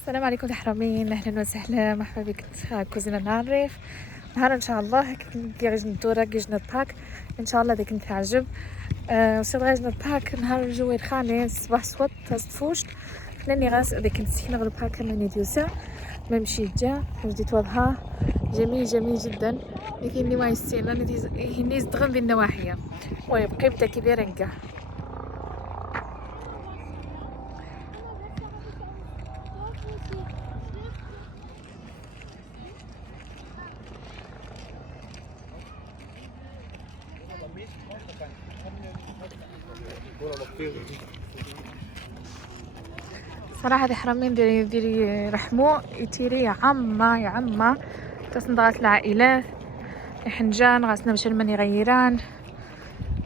السلام عليكم تحرمين، اهلا وسهلا، مرحبا بك كوزينة نعرف نهار ان شاء الله كيغيج ندورة كيغيج نباك ان شاء الله ديك نتعجب. وصل غاج نباك نهار الجو الخاني صباح صوت تصفوش لاني غاس ديك نسكن غلب هاكا من ديوسا ما مشيت جا وجديت واضحة جميل جميل جدا، لكن ما يستينا هني زدغن ذي النواحية ويبقى بدا كبير نكا. صراحة دي حرامين ديري رحمو يتيري يا عمّا تصندغات العائلات حنجان غاسنا باش المن يغيران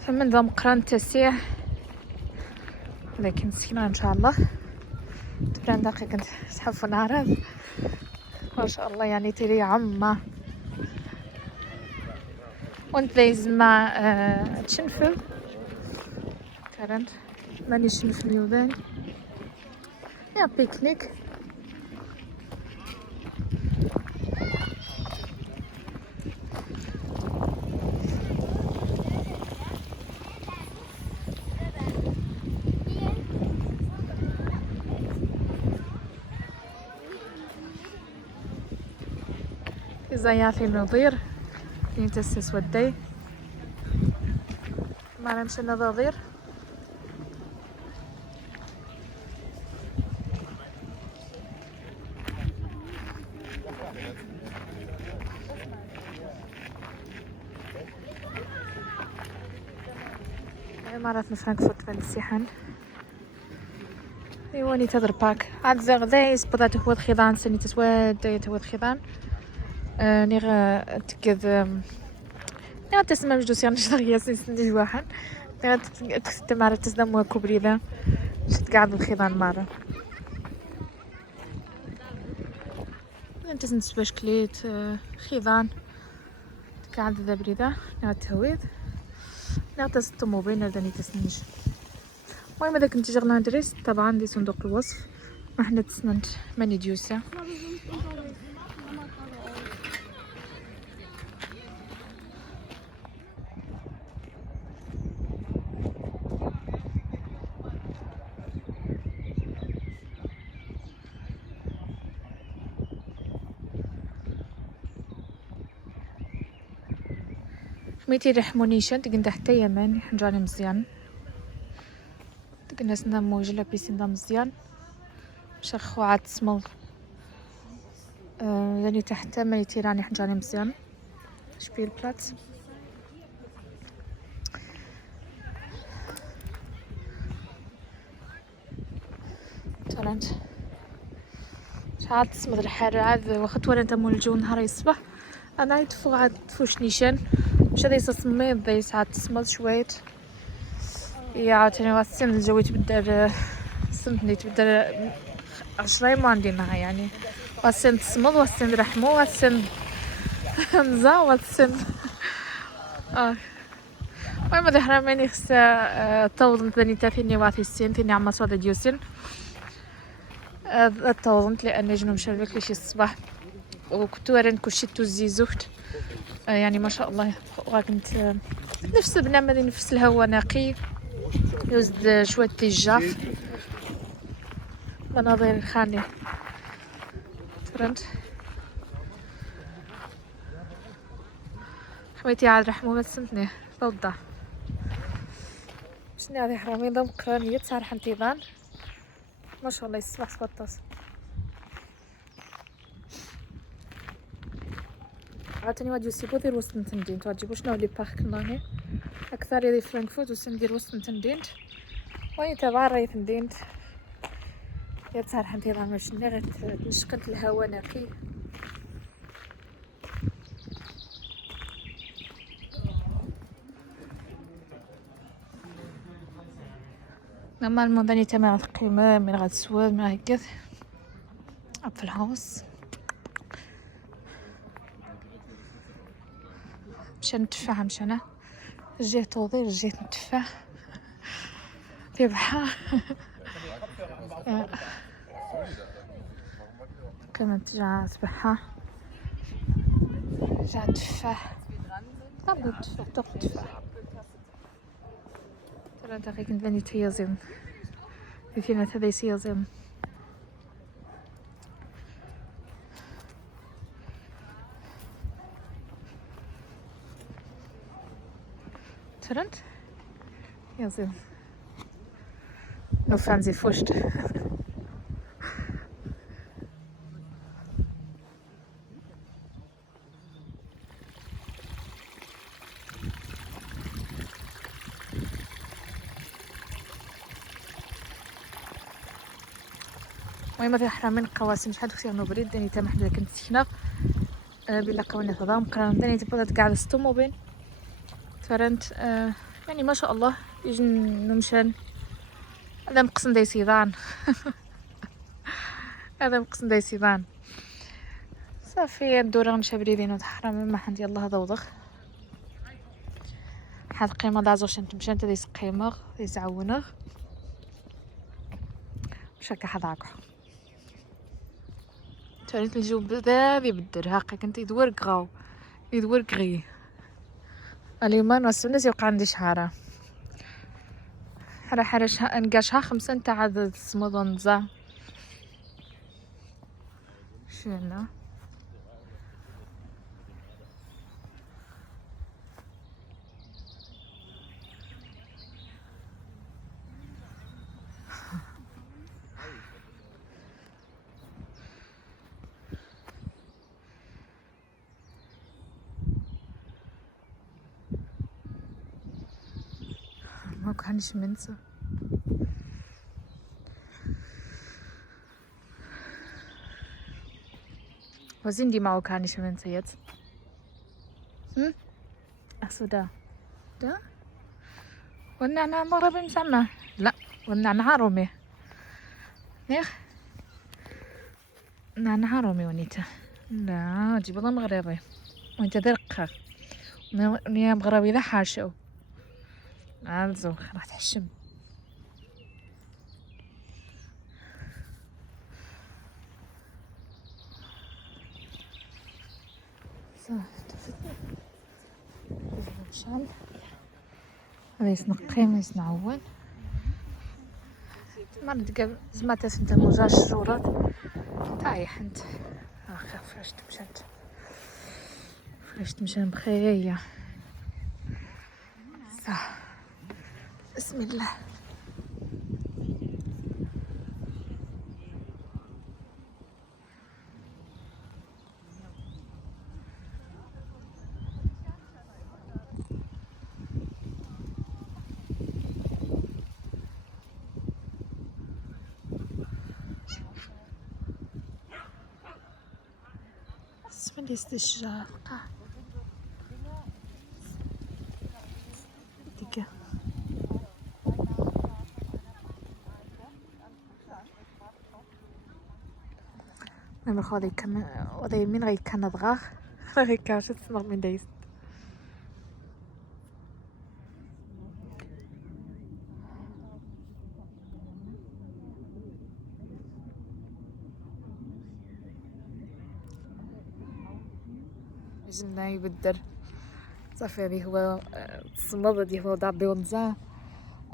فمن ذا مقران تسيح لكن سكينة ان شاء الله تبران دقيقة كنت سحف نعرض ما شاء الله يعني تيري عمّا وانت لازم ما تشنفل كارنت ماني شنف اليوبان يا بيكنيك. زيات النظير ينتسس ودي ما نمشي النظير عمارات فرانكفورت فالسيحن ايواني تدر باك عاد زغذايس بدات هو الخيضان سني تسود هو الخيضان نيغ تكذ نيغ تسمى مجدوس يعني شغية سندي واحد نيغ تمارة تسدم كوبري ذا شت قاعد الخيضان مرة انت سنسباش كليت خيضان قاعد ذا بريدة نيغ تهويد نيغ تستمو بين رداني تسنيش المهم هذاك انت شغلان دريس طبعا دي صندوق الوصف ما احنا تسننت ماني ديوسة ميتي رحمونيشن تقن تحت يمن حنجاني مزيان تقن ناس نمو جلا بيسين دا مزيان شخ وعاد تسمل لاني تحت ماني تيراني حنجاني مزيان شبيل بلاتس ترنت عاد تسمد الحر عاد وقت ولا تمول الجو نهار يصبح انا عيد فوق عاد تفوش نيشان مش هذا يصمم ذي ساعات تسمد شويت يا عاوتاني واسن الجو يتبدل سنتني تبدل 10 ما عندنا يعني واسن تسمد واسن رحمو واسن نزا واسن المهم هذا حرامين خصها توضن ثاني تاثيني واثي السين ثاني عم صوت ديوسن توضنت لان جنو مشربك ليش الصباح وكنت ورن كلشي توزي زهت يعني ما شاء الله كنت نفس البنامه نفس الهواء نقي يوزد شويه الجاف مناظر الخاني ترنت حميتي عاد رحمو بس سنتني توضع شنو هذه حرامي ضم قرانية صار حنتيضان ما شاء الله يصبح سبطاس عاوتاني واد يسيبو دير وسط نتندين تواجبو شنو اللي بارك ناني اكثر يدي فرانكفورت وسندير وسط نتندين وين تبع رايت ندين يتصار حنتيضان باش نغت نشقد الهواء نقي Normalement dann يتم القيمة من غاد سواد من هكذا في الهاوس مشان نتفاح مشانا جيه توضير جيه نتفاح في بحر كمان تجا تبحر جا تفاح طب تفاح طب تفاح ترى انت كنت بني تيازم في فينا تبي سيازم ترنت يازم نو فانزي فوشت المهم في حرامين قواسم شحال كثير نبريد داني تما حدا كنت سكنه بلا قواني تضام قران داني تبدا تقعد ستوموبيل تفرنت يعني ما شاء الله يجي نمشان هذا مقسم داي سيدان هذا مقسم داي سيدان صافي الدورة مشى بريدين وتحرم ما حد يلا هذا وضخ حد قيمة دازو شنت مشان تديس قيمة ديس عونغ مشاك حد عاقو توريت الجو بدا يبدل هاكا كنت يدور قغاو يدور قغي اليومان والسنس يوقع عندي شهارة حرا حرش انقاشها 5 نتاع عدد سمضنزا شنو ما كانش منسى وزين دي معه كانش منسى يت أخسو دا والنعناع مغربي مسمى لا والنعناع رومي نيخ نعناع رومي ونيتا لا جيب الله مغربي وانت درقها نيا مغربي لا حاشو عالزو راح تحشم مشان هذا يسنقي ما يسنعون ما نتقبل زمات انت مجاش شورات طايح انت اخر فرشت مشان بخير صح بسم الله اسم الاستشراق دقيقة من خالي كم وذي من غي كان ضغاخ غي كاش تسمع من دايس جنا يبدر صافي هذه هو الصمد دي هو دابي ونزا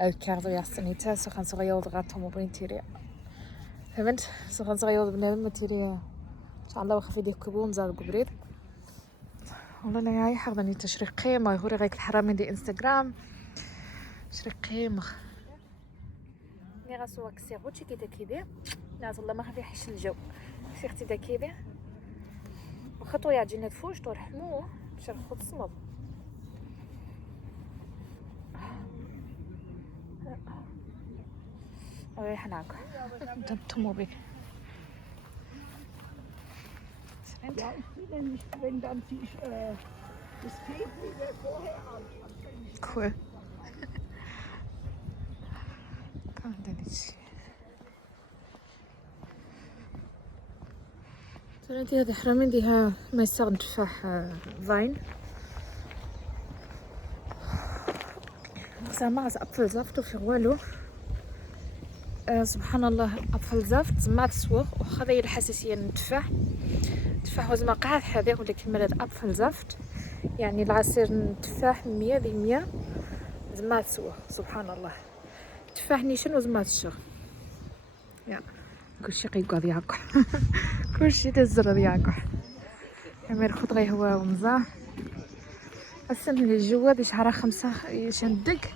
الكاردو ياسنيتا سخان صغير ضغطهم وبين تيريا فهمت سخان صغير بنادم تيريا ان شاء الله وخفي ديك كبون زاد ببريد والله لا هاي حقني تشريق قيمة يهوري غيك الحرامين دي انستغرام تشريق قيمة ني غاسو كسي غوتشي كي تكيدي ناس والله ما خفي حش الجو سيختي داكيدي وخطوة يا جنة فوش طور حموه باش ناخد الصمد رايح هناك تمو بك Ja, ich will nicht, wenn dann sich das Februar vorher an. cool عندنا هادشي ترى هذه حرامين ديها ما يستغل تفاح فاين زعما Apfelsaft وفي والو. سبحان الله Apfelsaft زعما تسوغ واخا داير الحساسيه من التفاح. التفاح هو زعما قاعد حاضر ولكن مراد Apfelsaft يعني العصير التفاح 100% زعما تسوغ. سبحان الله التفاح نيشان وزعما تشغ يا كلشي قيقعد يعقع كلشي تزرد يعقع امير خد غير هو ومزاه السن اللي جوا دي شهر 5 يشندك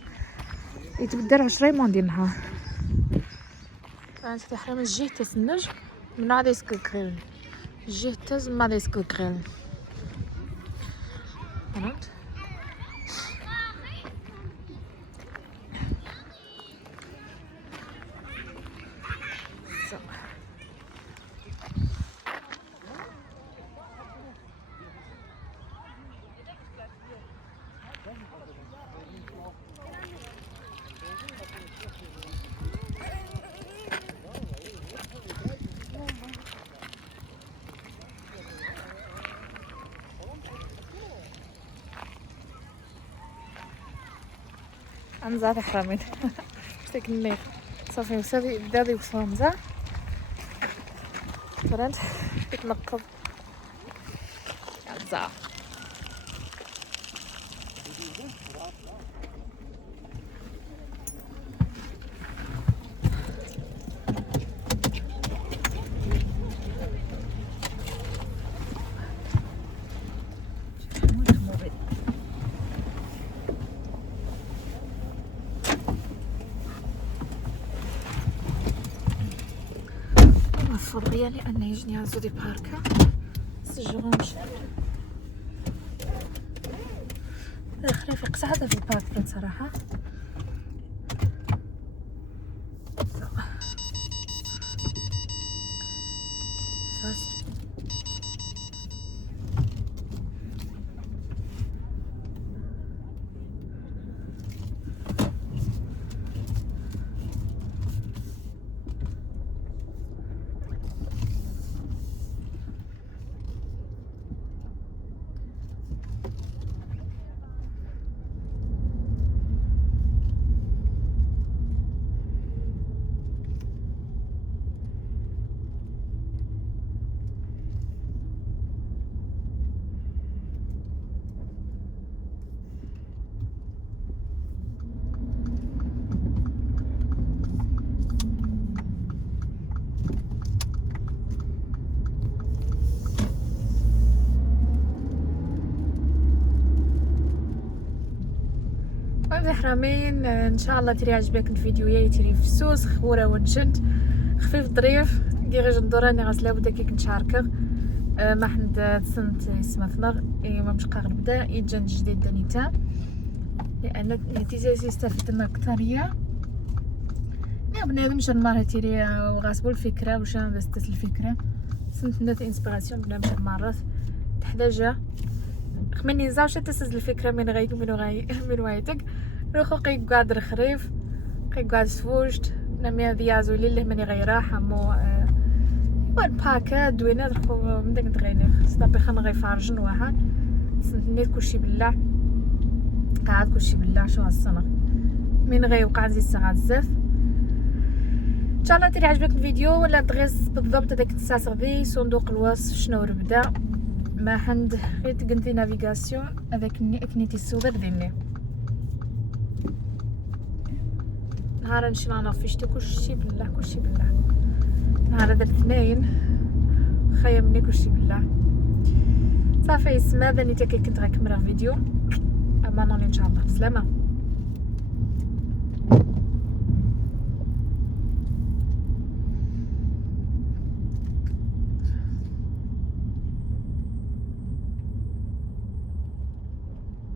يتبدل 20 ديال النهار. انا تحرم الجيه تسنج من عاد يسكل الجيه تز ما يسكل كريل فهمت. أنا زاد حرامين اشتاق الليل صافي وصافي بدا يوصل مزال فرنت يتنقض زعف. المفروض يعني أن يجني عزو دي باركة سجغونش داخلين في قصة هذا في البارك صراحة. حرامين ان شاء الله تري عجبك الفيديو يا تري فسوس خبوره ونشد خفيف ظريف كي غير ندوراني غاسلا بدا كي كنت شاركه ما حد تسنت اسمه ثمر ما مش قاغ نبدا يجن جديد دانيتا لان تيزي استفدت من اكثريه يا بنادم شن مره تيري وغاسبو الفكره واش انا دست الفكره سنت نت انسبيراسيون بلا مش مرات تحتاجه خمني نزاوش تسز الفكره من غايك من وايتك روخو قاعد رخريف قاعد سفوجت نمي ديازو لله مني غيره حمو والباكا دوينا درخو من داك دغيني صدابي خن غي فارجن واحد سنتنيت كلشي بالله قاعد كلشي بالله شو هالسنه من غي وقع زي الساعه بزاف. ان شاء الله تري عجبك الفيديو ولا تغيس بالضبط داك التساسغ دي صندوق الوصف شنو ربدا ما حند غير تقنتي نافيغاسيون هذاك كنيتي السودر ديالي نهار نمشي معنا فيشتو كلشي بالله كلشي بالله نهار هذا الاثنين خيمني كلشي بالله صافي. سما ذا نيتا كي كنت غنكمل فيديو اما نوني ان شاء الله. بسلامه.